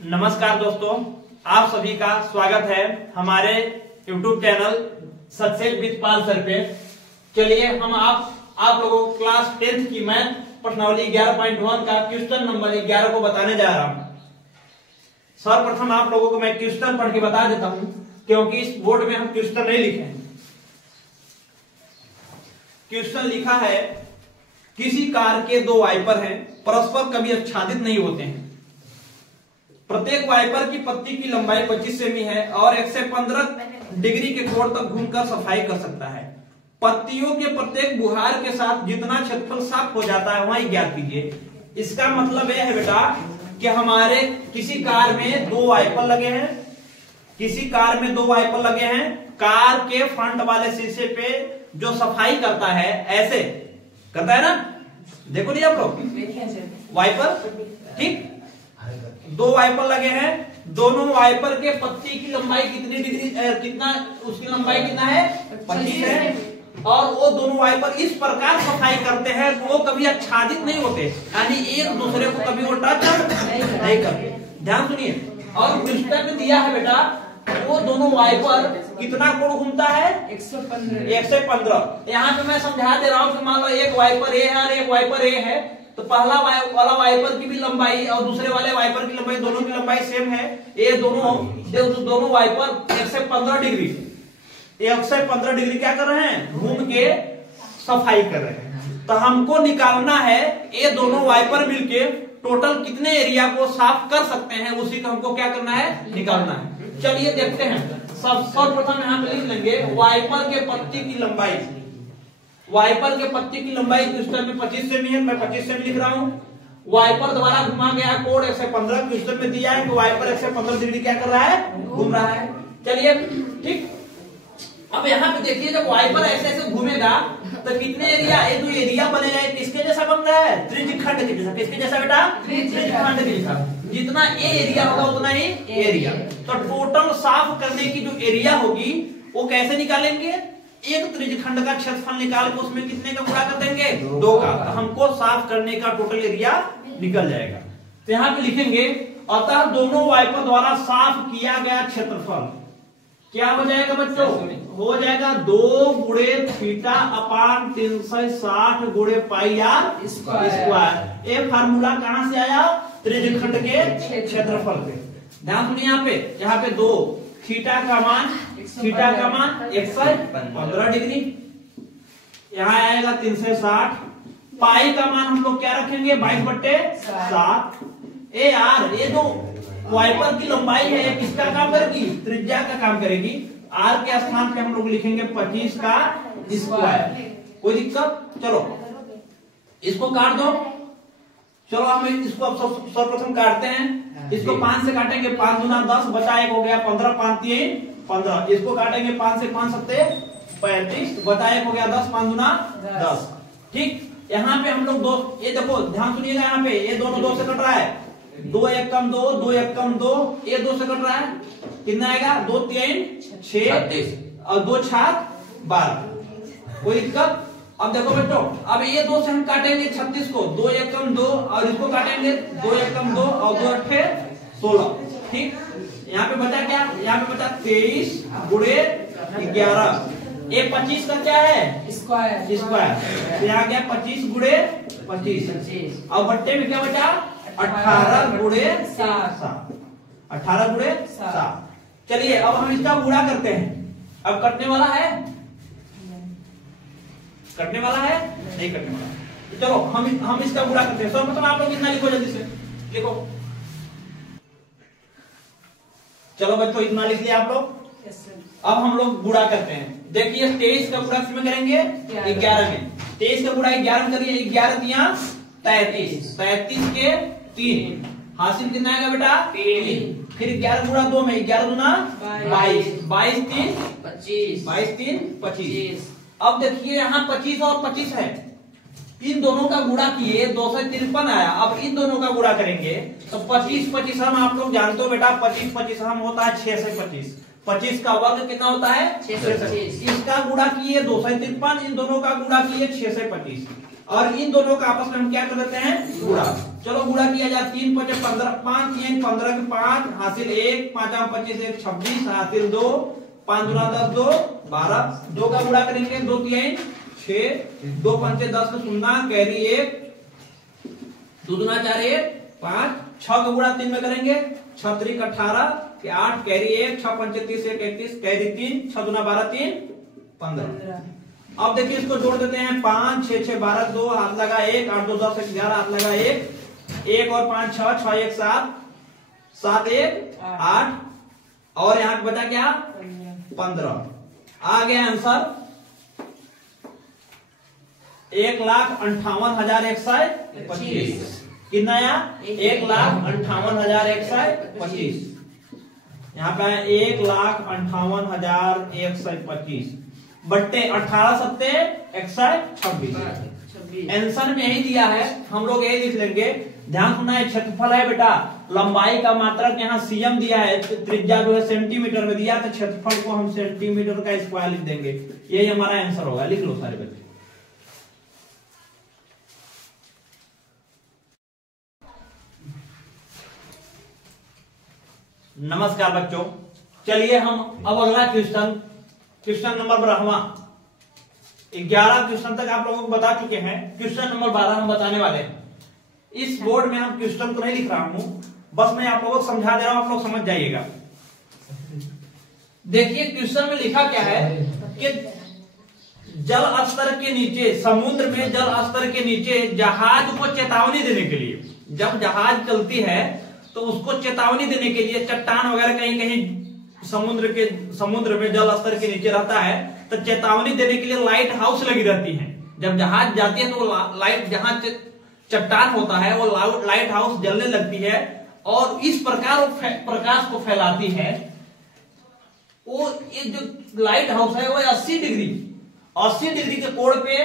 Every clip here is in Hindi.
नमस्कार दोस्तों, आप सभी का स्वागत है हमारे YouTube channel success with Pal sir पे। चलिए हम आप लोगों को क्लास 10th की मैथ प्रश्नावली 11.1 का क्वेश्चन नंबर 11 को बताने जा रहा हूं। सर्वप्रथम आप लोगों को मैं क्वेश्चन पढ़ के बता देता हूं, क्योंकि इस बोर्ड में हम क्वेश्चन नहीं लिखे हैं। क्वेश्चन लिखा है, किसी कार के दो वाइपर हैं, परस्पर कभी आच्छादित नहीं होते हैं। प्रत्येक वाइपर की पत्ती की लंबाई 25 सेमी है और 1 से 15 डिग्री के कोण तक घूमकर सफाई कर सकता है। पत्तियों के प्रत्येक बुहार के साथ जितना क्षेत्रफल साफ हो जाता है वहां ज्ञात कीजिए। इसका मतलब यह है बेटा कि हमारे किसी कार में दो वाइपर लगे हैं, किसी कार में दो वाइपर लगे हैं। कार के फ्रंट वाले शीशे पे जो सफाई करता है, ऐसे करता है ना, देखो नहीं आप लोग वाइपर, ठीक। दो वाइपर लगे हैं, दोनों वाइपर के पत्ती की लंबाई कितनी डिग्री कितना उसकी लंबाई कितना है 25 है, और वो दोनों वाइपर इस प्रकार सफाई करते हैं वो कभी आच्छादित नहीं होते, यानी एक दूसरे को कभी वो टच नहीं करते। ध्यान सुनिए, और क्वेश्चन में दिया है बेटा वो दोनों वाइपर कितना कोण घूमता है 115। यहाँ पे मैं समझा दे रहा हूँ कि मान लो एक वाइपर ए है और एक वाइपर ए है, तो पहला वाला वाइपर की भी लंबाई और दूसरे वाले वाइपर की लंबाई, दोनों की लंबाई सेम है। ये दोनों वाइपर 1 से 15 डिग्री 1 से 15 डिग्री क्या कर रहे हैं, घूम के सफाई कर रहे हैं। तो हमको निकालना है ये दोनों वाइपर मिलके टोटल कितने एरिया को साफ कर सकते हैं, उसी को हमको क्या करना है, निकालना है। चलिए देखते हैं। सर्वप्रथम यहाँ पे लिख लेंगे वाइपर के पत्ती की लंबाई। वाइपर के पत्ती की लंबाई क्वेश्चन में 25 सेमी है, मैं 25 सेमी लिख रहा हूं। वाइपर द्वारा घुमा गया कोण 1 से 15, क्वेश्चन में दिया है कि वाइपर 1 से 15 डिग्री क्या कर रहा है, घूम रहा है। चलिए ठीक, अब यहाँ पे देखिए जब वाइपर ऐसे ऐसे घूमेगा तो कितने एरिया, ये जो एरिया बनेगा किसके जैसा बन रहा है, त्रिज्यखंड के जैसा। किसके जैसा बेटा, त्रिज्यखंड के जैसा। जितना ए एरिया होगा उतना ही एरिया। तो टोटल साफ करने की जो एरिया होगी वो कैसे निकालेंगे, एक त्रिज्यखंड का क्षेत्रफल निकाल के उसमें कितने का गुणा कर देंगे, 2 का। तो हमको साफ करने का टोटल एरिया निकल जाएगा। तो यहाँ पे लिखेंगे, अतः दोनों वाइपर द्वारा साफ किया गया क्षेत्रफल क्या हो जाएगा बच्चों, हो जाएगा 2 गुणे थीटा अपान 360 गुणे पाई आर स्क्वायर। ये फार्मूला कहां से आया, त्रिज्यखंड के क्षेत्रफल पे। ध्यान सुनिए, यहाँ पे 2 थीटा का मान 115 डिग्री, यहाँ आएगा 360। पाई का मान हम लोग क्या रखेंगे 22/7। ए यार, ये जो वाइपर की लंबाई है किसका काम करेगी, त्रिज्या का काम करेगी। आर के स्थान पे हम लोग लिखेंगे 25 का स्क्वायर। कोई दिक्कत, चलो इसको काट दो। चलो हम इसको अब सर्वप्रथम काटते हैं। इसको 5 से काटेंगे, 5 दूना 10, बचा 1 हो गया 15, 5 3 15। इसको काटेंगे 5 से 5 सत्ते 35, बचा 1 हो गया 10, 5 दूना 10। ठीक, यहाँ पे हम लोग 2, ये देखो ध्यान सुनिएगा, यहाँ पे ये दोनों 2 से कट रहा है, 2 1 कम 2, 2 1 कम 2, ये 2 से कट रहा है, कितना आएगा 2 3 6 और 2 6 12। कोई दिक्कत। अब देखो बच्चों, अब ये 2 से हम काटेंगे 36 को, 2 1 कम 2, और इसको काटेंगे 2 1 कम 2 और 2 8 16। ठीक, यहाँ पे बचा क्या, यहाँ पे बचा 23 गुणे 11। ये 25 का क्या है, स्क्वायर। यहाँ गया 25 गुणे 25, और बट्टे में क्या बचा 18 गुणे 7। 18 गुणे 7। चलिए अब हम इसका गुणा करते हैं। अब कटने वाला है, नहीं कटने वाला। तो चलो हम इसका गुणा करते हैं। सर्वप्रथम आप लोग इतना लिखो, जल्दी से लिखो। चलो बच्चों इतना लिख लिया आप लोग। अब हम लोग गुणा करते हैं। देखिए 23 का गुणा किसमें करेंगे, 11 में। 23 का गुणा 11 में करिए, 11 दिया 33, 33 के 3, हासिल कितना आएगा बेटा 3। फिर 11 गुणा 2 में, 11 गुना 22, 22 3 25, 22 3 25। अब देखिए यहाँ 25 और 25 है, इन दोनों का गुणा किए 253 आया। अब इन दोनों का गुणा करेंगे तो 25 25 हम आप लोग जानते हो बेटा, 25 25 हम होता है 6 से 25। 25 का वर्ग कितना होता है 6 से 25। इसका गुणा किए 253, इन दोनों का गुणा किए 6 से 25। और इन दोनों का आपस में हम क्या कर देते हैं, गुणा। चलो गुणा किया जाए, 3 5 15, 5 3 15 के 5 हासिल 1, 5 25 1 26 हासिल 2, 5 दूना 10 2 12, 2 का गुणा करेंगे 2 3 6, 2 5 10 में 0 कैरी 1, 2 दूना 4 1 5, 6 का गुणा 3 में करेंगे 6 3 18 8 कैरी 1, 6 5 30 1 31 कैरी 3, 6 दूना 12 3 15। अब देखिए इसको जोड़ देते हैं, 5 6 6 12 2 हाथ लगा 1, 8 2 10 11 हाथ लगा 1, 1 और 5 6 6 1 7 7 1 8 और यहाँ पे बचा क्या 15। आ गया आंसर 1,58,125। कितना आया 1,58,125। यहाँ पे 1,58,125 बट्टे 18 सत्ते 126। आंसर में यही दिया है, हम लोग यही लिख लेंगे। ध्यान सुना है, क्षेत्रफल है बेटा, लंबाई का मात्रक यहाँ सीएम दिया है, त्रिज्या जो है सेंटीमीटर में दिया, तो क्षेत्रफल को हम सेंटीमीटर का स्क्वायर लिख देंगे। यही हमारा आंसर होगा। लिख लो सारे बच्चे। नमस्कार बच्चों, चलिए हम अब अगला क्वेश्चन नंबर 12वां। 11 क्वेश्चन तक आप लोगों को बता चुके हैं, क्वेश्चन नंबर 12 हम बताने वाले हैं। इस बोर्ड में हम क्वेश्चन को नहीं लिख रहा हूं, बस मैं आप लोगों को समझा दे रहा हूं, आप लोग समझ जाइएगा। देखिए क्वेश्चन में लिखा क्या है कि जल स्तर के नीचे, समुद्र में जल स्तर के नीचे जहाज को चेतावनी देने के लिए, जब जहाज चलती है तो उसको चेतावनी देने के लिए चट्टान वगैरह कहीं कहीं समुद्र में जल स्तर के नीचे रहता है, तो चेतावनी देने के लिए लाइट हाउस लगी रहती है। जब जहाज जाती है तो लाइट, जहां चट्टान होता है वो लाइट हाउस जलने लगती है और इस प्रकार वो प्रकाश को फैलाती है। वो ये जो लाइट हाउस है वो 80 डिग्री के कोण पे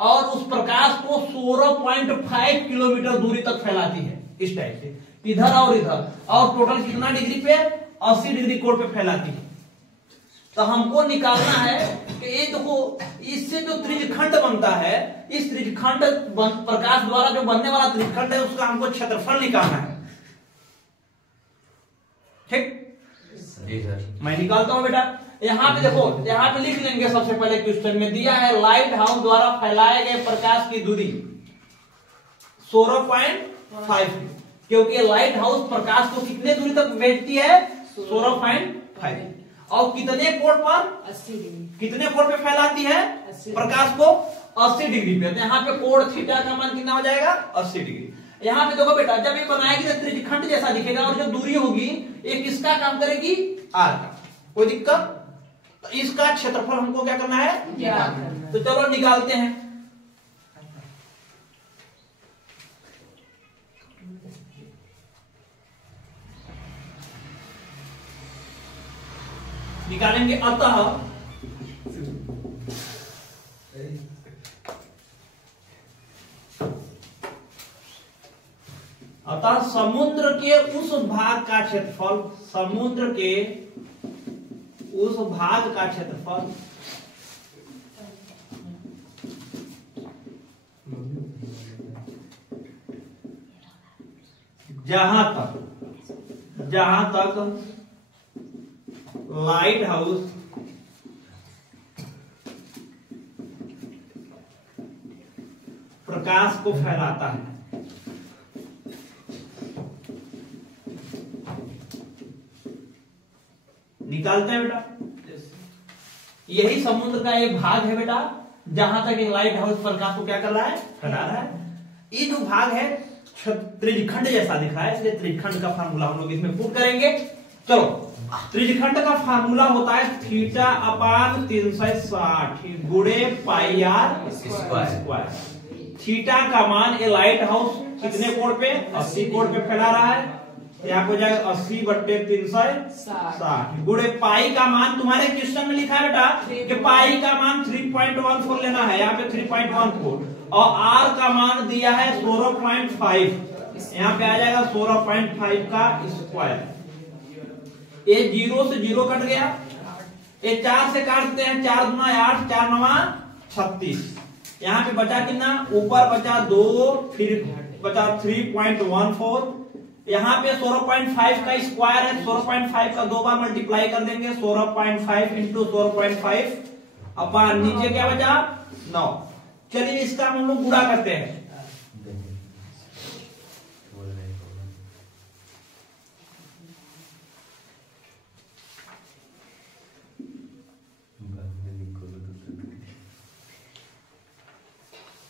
और उस प्रकाश को 16.5 किलोमीटर दूरी तक फैलाती है, इस टाइप से, इधर और इधर, और टोटल कितना डिग्री पे 80 डिग्री कोण पे फैलाती है। तो हमको निकालना है कि ये देखो, इससे जो त्रिज्यखंड बनता है, इस त्रिज्यखंड प्रकाश द्वारा जो बनने वाला त्रिज्यखंड है उसका हमको क्षेत्रफल निकालना है। ठीक, मैं निकालता हूं बेटा। यहाँ पे देखो, यहाँ पे लिख लेंगे सबसे पहले, क्वेश्चन में दिया है लाइट हाउस द्वारा फैलाए गए प्रकाश की दूरी 16.5, क्योंकि लाइट हाउस प्रकाश को कितने दूरी तक भेजती है 16.5, और कितने कोण पर 80 डिग्री, कितने कोण पे फैलाती है प्रकाश को 80 डिग्री पे। तो यहाँ पे कोण थीटा का मान कितना हो जाएगा 80 डिग्री। यहाँ पे देखो बेटा, जब ये बनाएगी तो त्रिज्यखंड जैसा दिखेगा और जो दूरी होगी ये किसका काम करेगी आर का। कोई दिक्कत? तो इसका क्षेत्रफल हमको क्या करना है, तो चलो निकालते हैं। निकालेंगे। अतः समुद्र के उस भाग का क्षेत्रफल, समुद्र के उस भाग का क्षेत्रफल जहां तक लाइट हाउस प्रकाश को फैलाता है, निकालते हैं बेटा। यही समुद्र का एक भाग है बेटा, जहां तक एक लाइट हाउस प्रकाश को क्या कर रहा है, फैला रहा है। ये जो भाग है त्रिज्यखंड जैसा दिख रहा है, इसलिए त्रिज्यखंड का फार्मूला हम लोग इसमें पुट करेंगे। चलो, त्रिज्यखंड का फार्मूला होता है थीटा अपान 360 गुणे पाई आर स्क्वायर। थीटा का मान ये लाइट हाउस कितने कोण पे 80 कोण पे फैला रहा है, यहाँ हो जाएगा 80 बट्टे 360 गुणे पाई का मान तुम्हारे क्वेश्चन में लिखा है बेटा कि पाई का मान 3.14 लेना है, यहाँ पे 3.14, और आर का मान दिया है 16.5, यहाँ पे आ जाएगा 16.5 का स्क्वायर। ये 0 से 0 कट गया, ये 4 से काटते हैं, 4 दूना 8, 4 9 36, यहाँ पे बचा कितना, ऊपर बचा 2, फिर बचा 3.14, यहाँ पे 16.5 का स्क्वायर है, 16.5 का 2 बार मल्टीप्लाई कर देंगे, 16.5 इंटू 16.5 अपन नीचे क्या बचा 9। चलिए इसका हम लोग गुणा करते हैं।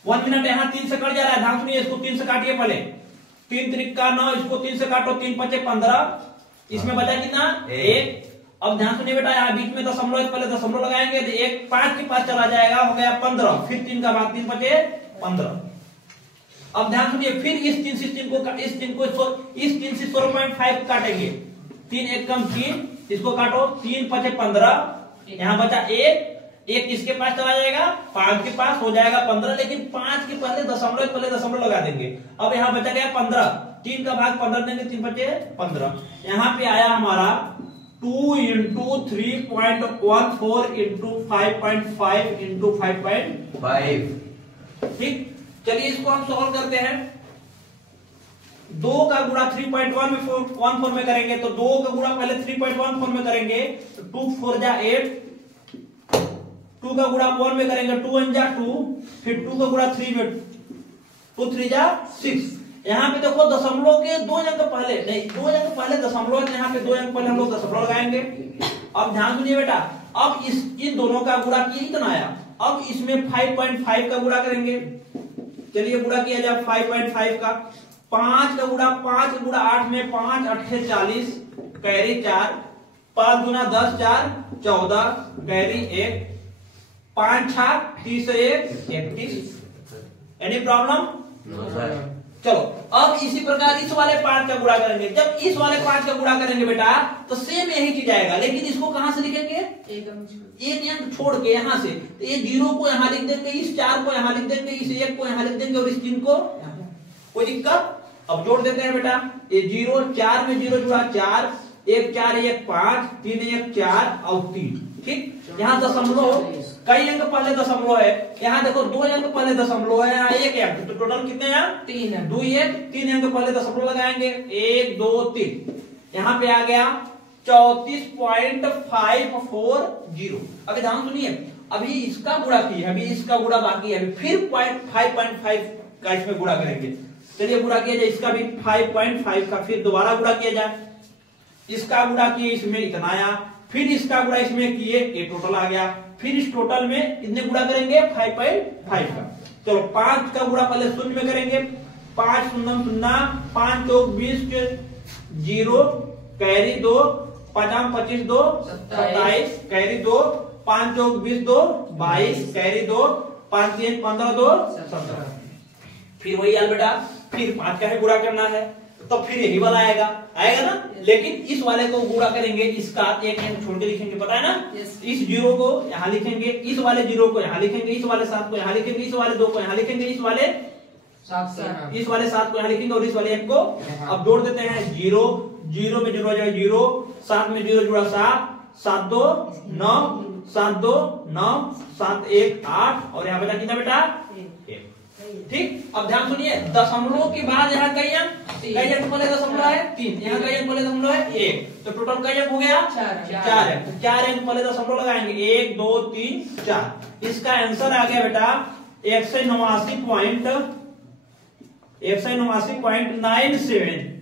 वन मिनट, यहाँ 3 से कट जा रहा है, ध्यान सुनिए, इसको 3 से काटिए पहले, 3 त्रिका 9, इसको 3 से काटो, 3 पचे 15, इसमें बचा कितना 1। अब ध्यान सुनिए बेटा, यहाँ बीच में दशमलव है, पहले दशमलव लगाएंगे तो 1 5 के पास चला जाएगा, हो गया 15, फिर 3 का भाग 3 पचे 15। अब ध्यान सुनिए, फिर इस 3 से 3 को इस 3 से 16.5 काटेंगे, 3 1 कम 3, इसको काटो, 3 पचे 15, यहाँ बचा 1 इसके पास चला जाएगा, 5 के पास हो जाएगा 15, लेकिन 5 के पहले दशमलव लगा देंगे। अब यहाँ बचा गया 15, 3 का भाग 15 देंगे, 3 बचे 15। यहाँ पे आया हमारा 2 इंटू 3.14 इंटू 5.5 इंटू 5.5। ठीक, चलिए इसको हम सॉल्व करते हैं। 2 का गुणा 3.14 में करेंगे तो 2 का गुणा पहले 3.14 में करेंगे तो 2 4 जा 8, 2 का गुणा 1 में करेंगे 2 1 जा 2, फिर 2 का गुणा 3 में 2 3 जा 6। यहाँ पे देखो दशमलव के 2 अंक पहले, नहीं 2 अंक पहले दशमलव, यहाँ पे 2 अंक पहले हम लोग दशमलव लगाएंगे। अब ध्यान सुनिए बेटा, अब इन दोनों का गुणा किया कितना आया, अब इसमें 5.5 का गुणा करेंगे। चलिए गुणा किया जाए 5.5 का, 5 का गुणा 8 में 5 8 40, कैरी 4, 5 गुना 10 4 14, कैरी 1, 5 6 30 1 31। Any problem? चलो अब इसी प्रकार इस वाले 5 का गुणा करेंगे। जब इस वाले 5 का गुणा करेंगे बेटा तो सेम यही चीज आएगा, लेकिन इसको कहां से लिखेंगे, एक अंक छोड़ के यहाँ से, तो ये 0 को यहाँ लिख देंगे, इस 4 को यहाँ लिख देंगे, इस 1 को यहाँ लिख देंगे और इस 3 को, कोई दिक्कत? अब जोड़ देते हैं बेटा, ये 0 4 में 0 जुड़ा 4, 1 4 1 5, 3 1 4 और 3। ठीक, यहाँ दशमलव कई अंक पहले दशमलव है, यहाँ देखो 2 अंक पहले दशमलव है, यहाँ 1 अंक, तो टोटल कितने हैं 3 है, 2 1 3 अंक पहले दशमलव लगाएंगे, 1 2 3, यहाँ पे आ गया 34.540। अभी ध्यान सुनिए, अभी इसका गुणा किया, अभी इसका गुणा बाकी है, फिर 5.5 का इसमें गुणा करेंगे। चलिए गुणा किया जाए, इसका भी 5.5 का फिर दोबारा गुणा किया जाए, इसका गुणा किए इसमें इतना आया, फिर इसका गुणा इसमें किए, ये टोटल आ गया, फिर इस टोटल में कितने गुणा करेंगे 5.5 का। चलो 5 का गुणा पहले शून्य में करेंगे, 5 0 0, 5 2 20 0, कैरी 2, 5 25 2 27, कैरी 2, 5 2 20 2 22, कैरी 2, 5 3 15 2 17। फिर वही यार बेटा, फिर 5 का ही गुणा करना है, तो फिर यही वाला आएगा ना, लेकिन इस वाले को गुणा करेंगे, इसका एक अंक छोड़ के लिखेंगे, पता है ना, इस 0 को यहाँ लिखेंगे, इस वाले 0 को यहाँ लिखेंगे, इस वाले 7 को यहाँ लिखेंगे, इस वाले 2 को यहाँ लिखेंगे, इस वाले 7 को यहाँ लिखेंगे और इस वाले 1 को। अब जोड़ देते हैं, 0 0 में 0 जाए 0, 7 में 0 जुड़ा 7, 7 2 9, 7 2 9, 7 1 8 और यहाँ बचा कितना बेटा 1। ठीक, अब ध्यान सुनिए, दशमलव के बाद यहाँ कई अंक पहले दशमलव है 3, यहाँ कई अंक पहले दशमलव है 1, तो टोटल कई अंक हो गया 4 है, 4 अंक पहले दशमलव लगाएंगे, 1 2 3 4। इसका आंसर आ गया बेटा 189.97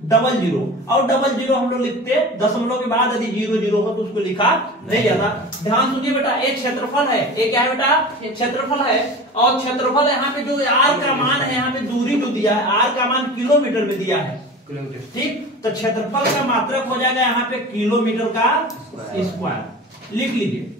00। और 00 हम लोग लिखते, दशमलव के बाद यदि 00 हो तो उसको लिखा नहीं जाता। ध्यान सुनिए बेटा, एक क्षेत्रफल है, एक क्या है बेटा क्षेत्रफल है, और क्षेत्रफल यहाँ पे जो r का मान है, यहाँ पे दूरी जो दिया है, r का मान किलोमीटर में दिया है, किलोमीटर। ठीक, तो क्षेत्रफल का मात्रक हो जाएगा यहाँ पे किलोमीटर का स्क्वायर, लिख लीजिए।